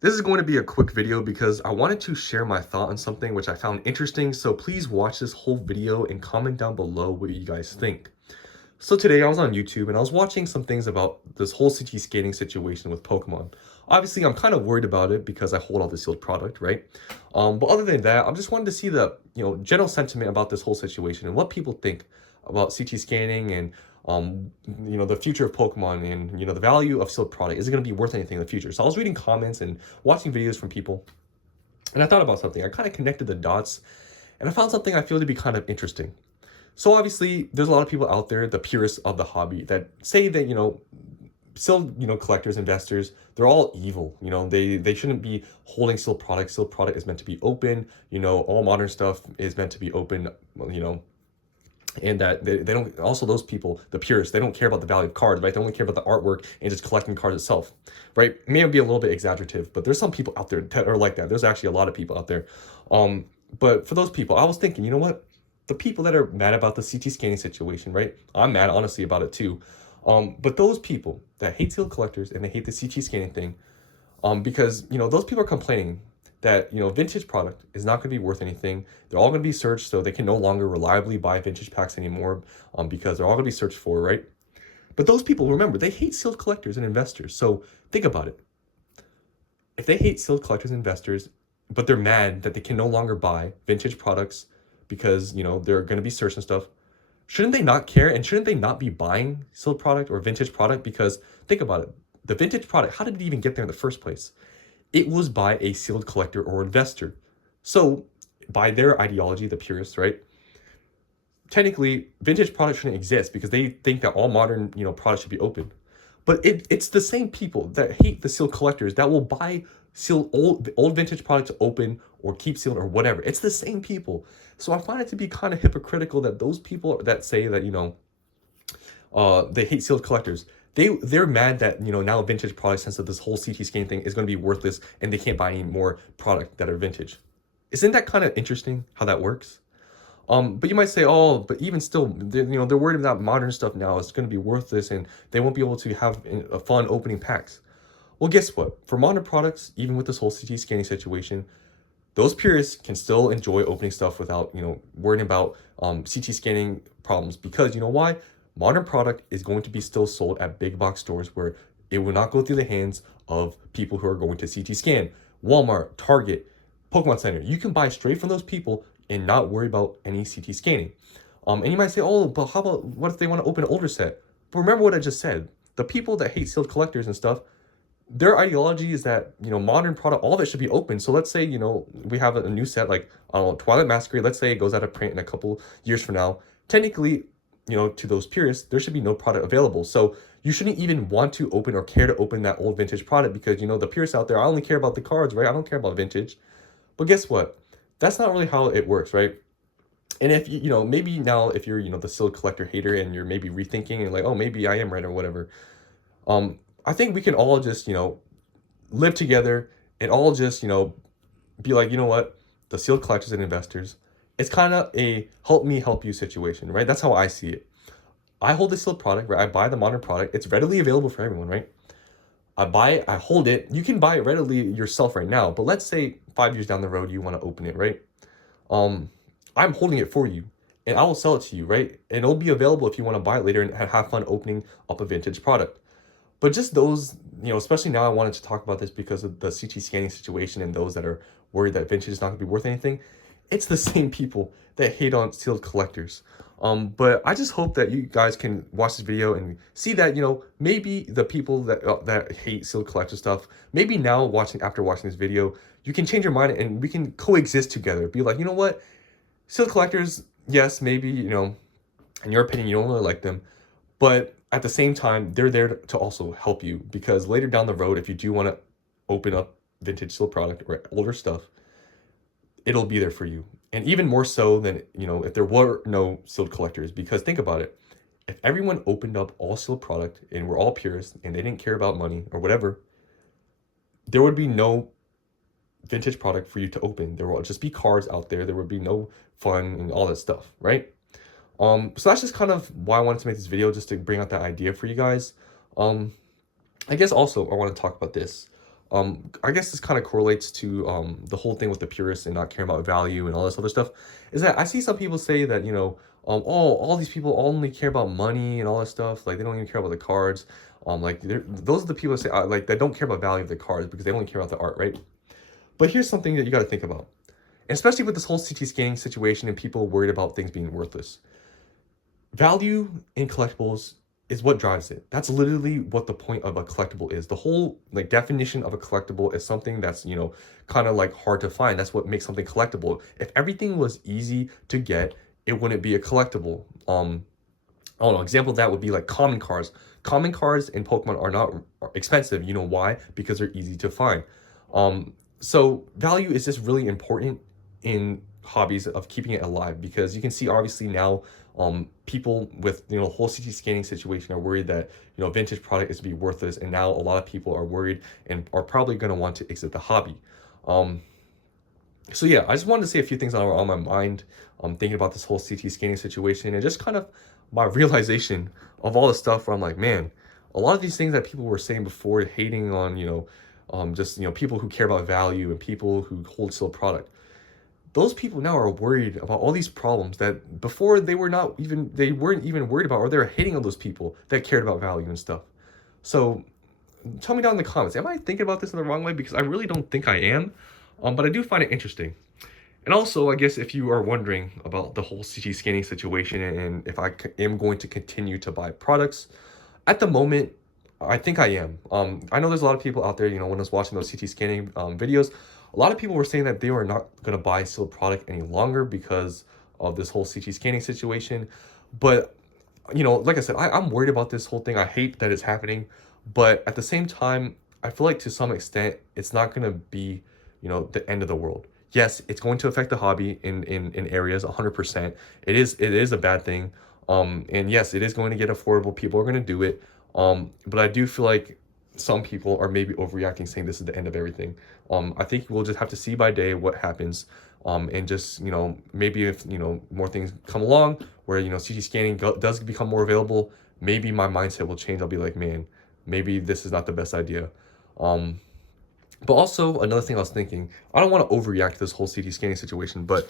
This is going to be a quick video because I wanted to share my thought on something which I found interesting, so please watch this whole video and comment down below what you guys think. So today I was on YouTube and I was watching some things about this whole CT scanning situation with Pokemon. Obviously, I'm kind of worried about it because I hold all the sealed product, right? But other than that, I just wanted to see the general sentiment about this whole situation and what people think about CT scanning and the future of Pokemon and the value of sealed product. Is it going to be worth anything in the future? So I was reading comments and watching videos from people, and I thought about something. I kind of connected the dots, and I found something I feel to be kind of interesting. So obviously, there's a lot of people out there, the purists of the hobby, that say that, still, collectors, investors, they're all evil. They shouldn't be holding sealed products. Sealed product is meant to be open. All modern stuff is meant to be open, and that they don't, also those people, the purists, they don't care about the value of cards, right? They only care about the artwork and just collecting cards itself, right? It may be a little bit exaggerative, but there's some people out there that are like that. There's actually a lot of people out there. But for those people, I was thinking, you know what? The people that are mad about the CT scanning situation, right? I'm mad, honestly, about it too. But those people that hate sealed collectors and they hate the CT scanning thing, because those people are complaining that vintage product is not going to be worth anything. They're all going to be searched, so they can no longer reliably buy vintage packs anymore, because they're all going to be searched for, right? But those people, remember, they hate sealed collectors and investors. So think about it. If they hate sealed collectors and investors, but they're mad that they can no longer buy vintage products because they're going to be searched and stuff, shouldn't they not care, and shouldn't they not be buying sealed product or vintage product? Because think about it, the vintage product, how did it even get there in the first place? It was by a sealed collector or investor. So by their ideology, the purists, right? Technically, vintage products shouldn't exist because they think that all modern, products should be open. But it's the same people that hate the sealed collectors that will buy sealed old vintage products to open or keep sealed or whatever. It's the same people. So I find it to be kind of hypocritical that those people that say that they hate sealed collectors. They're mad that now vintage products, since of this whole CT scan thing, is going to be worthless and they can't buy any more product that are vintage. Isn't that kind of interesting how that works? But you might say, oh, but even still, they're worried about modern stuff now. It's going to be worthless and they won't be able to have a fun opening packs. Well, guess what? For modern products, even with this whole CT scanning situation, those purists can still enjoy opening stuff without, worrying about CT scanning problems. Because you know why? Modern product is going to be still sold at big box stores where it will not go through the hands of people who are going to CT scan. Walmart, Target, Pokemon Center. You can buy straight from those people and not worry about any CT scanning. And you might say, oh, but how about what if they want to open an older set? But remember what I just said. The people that hate sealed collectors and stuff, their ideology is that modern product, all of it should be open. So let's say we have a new set like Twilight Masquerade. Let's say it goes out of print in a couple years from now. Technically, to those purists, there should be no product available. So you shouldn't even want to open or care to open that old vintage product because the purists out there, I only care about the cards, right? I don't care about vintage. But guess what? That's not really how it works, right? And if maybe now if you're the sealed collector hater and you're maybe rethinking and like, oh, maybe I am right or whatever. I think we can all just live together and all just be like, you know what, the sealed collectors and investors, it's kind of a help me help you situation, right? That's how I see it. I hold the sealed product, right? I buy the modern product. It's readily available for everyone, right? I buy it, I hold it. You can buy it readily yourself right now, but let's say 5 years down the road you want to open it, right? I'm holding it for you, and I will sell it to you, right? And it'll be available if you want to buy it later and have fun opening up a vintage product. But just those, especially now I wanted to talk about this because of the CT scanning situation and those that are worried that vintage is not going to be worth anything. It's the same people that hate on sealed collectors. But I just hope that you guys can watch this video and see that, maybe the people that hate sealed collector stuff, maybe now after watching this video, you can change your mind and we can coexist together. Be like, you know what? Sealed collectors, yes, maybe, in your opinion, you don't really like them, but at the same time, they're there to also help you because later down the road, if you do want to open up vintage sealed product or older stuff, it'll be there for you. And even more so than, if there were no sealed collectors, because think about it. If everyone opened up all sealed product and we're all purists and they didn't care about money or whatever, there would be no vintage product for you to open. There will just be cards out there. There would be no fun and all that stuff, right? So that's just kind of why I wanted to make this video, just to bring out that idea for you guys. I guess also I want to talk about this. I guess this kind of correlates to the whole thing with the purists and not caring about value and all this other stuff, is that I see some people say that, oh, all these people only care about money and all this stuff, like they don't even care about the cards. Like those are the people that say like that don't care about value of the cards because they only care about the art, right? But here's something that you got to think about, and especially with this whole CT scanning situation and people worried about things being worthless. Value in collectibles is what drives it. That's literally what the point of a collectible is. The whole like definition of a collectible is something that's, kind of like hard to find. That's what makes something collectible. If everything was easy to get, it wouldn't be a collectible. I don't know, example of that would be like common cards. Common cards in Pokemon are not expensive. You know why? Because they're easy to find. So value is just really important in hobbies of keeping it alive, because you can see obviously now people with the whole CT scanning situation are worried that vintage product is to be worthless, and now a lot of people are worried and are probably going to want to exit the hobby. So yeah, I just wanted to say a few things that were on my mind thinking about this whole CT scanning situation, and just kind of my realization of all the stuff where I'm like, man, a lot of these things that people were saying before, hating on just people who care about value and people who hold still product, those people now are worried about all these problems that before they weren't even worried about, or they were hating on those people that cared about value and stuff. So tell me down in the comments, am I thinking about this in the wrong way? Because I really don't think I am, but I do find it interesting. And also, I guess if you are wondering about the whole CT scanning situation and if I am going to continue to buy products, at the moment, I think I am. I know there's a lot of people out there, when I was watching those CT scanning videos, a lot of people were saying that they were not going to buy sealed product any longer because of this whole CT scanning situation. But, like I said, I'm worried about this whole thing. I hate that it's happening. But at the same time, I feel like to some extent, it's not going to be, the end of the world. Yes, it's going to affect the hobby in areas 100%. It is a bad thing. And yes, it is going to get affordable. People are going to do it. But I do feel like some people are maybe overreacting, saying this is the end of everything. I think we'll just have to see by day what happens. And just, maybe if, more things come along where, CT scanning does become more available, maybe my mindset will change. I'll be like, man, maybe this is not the best idea. But also another thing I was thinking, I don't want to overreact to this whole CT scanning situation, but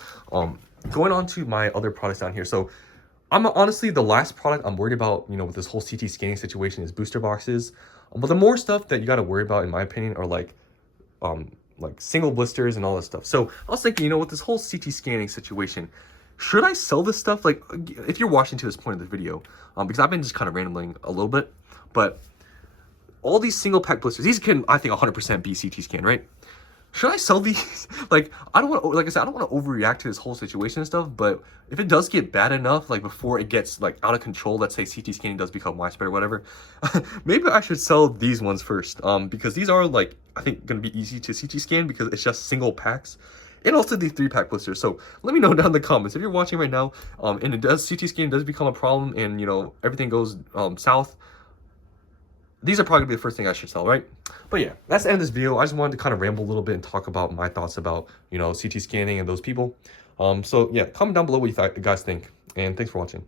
going on to my other products down here. So I'm honestly, the last product I'm worried about, with this whole CT scanning situation is booster boxes. But the more stuff that you got to worry about, in my opinion, are like single blisters and all this stuff. So I was thinking, with this whole CT scanning situation, should I sell this stuff? Like, if you're watching to this point of the video, because I've been just kind of rambling a little bit, but all these single pack blisters, these can, I think, 100% be CT scan, right? Should I sell these? Like, I don't want to, like I said, I don't want to overreact to this whole situation and stuff, but if it does get bad enough, like before it gets like out of control, let's say CT scanning does become widespread or whatever, maybe I should sell these ones first, because these are like, I think, going to be easy to CT scan because it's just single packs, and also the 3-pack blisters. So let me know down in the comments if you're watching right now, and it does, CT scanning does become a problem, and everything goes south. These are probably the first thing I should sell, right? But yeah, that's the end of this video. I just wanted to kind of ramble a little bit and talk about my thoughts about, CT scanning and those people. So yeah, comment down below what you guys think, and thanks for watching.